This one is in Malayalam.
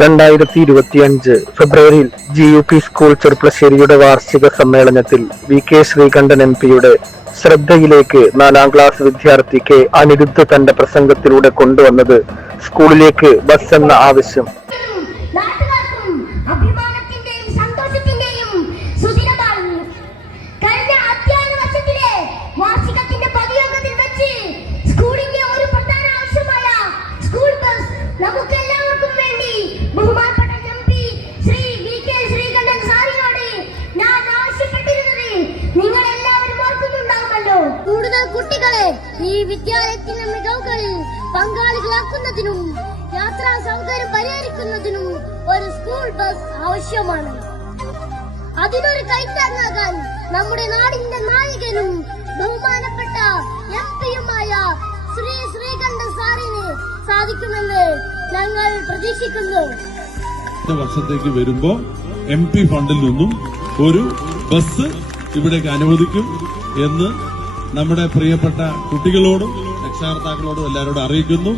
2025 ഫെബ്രുവരിയിൽ GUP സ്കൂൾ ചെർപ്പളശ്ശേരിയുടെ വാർഷിക സമ്മേളനത്തിൽ VK ശ്രീകണ്ഠൻ MP-യുടെ ശ്രദ്ധയിലേക്ക് 4ാം ക്ലാസ് വിദ്യാർത്ഥി K അനിരുദ്ധ തന്റെ പ്രസംഗത്തിലൂടെ കൊണ്ടുവന്നത് സ്കൂളിലേക്ക് ബസ് എന്ന ആവശ്യം. കുട്ടികളെ ഈ വിദ്യാലയത്തിന്റെ മികവുകളിൽ പങ്കാളികളാക്കുന്നതിനും യാത്രാ സൗകര്യം പരിഹരിക്കുന്നതിനും ഒരു സ്കൂൾ ബസ് ആവശ്യമാണ്. അതിനൊരു കൈത്താങ്ങാകാൻ നമ്മുടെ നാടിന്റെ നായകനും ബഹുമാനപ്പെട്ട MP-യുമായ ശ്രീ ശ്രീകണ്ഠൻ സാറിന് സാധിക്കുമെന്ന് ഞങ്ങൾ പ്രതീക്ഷിക്കുന്നു. വർഷത്തേക്ക് വരുമ്പോ MP ഫണ്ടിൽ നിന്നും ഒരു ബസ് ഇവിടേക്ക് അനുവദിക്കും എന്ന് നമ്മുടെ പ്രിയപ്പെട്ട കുട്ടികളോടും രക്ഷാകർത്താക്കളോടും എല്ലാവരോടും അറിയിക്കുന്നു.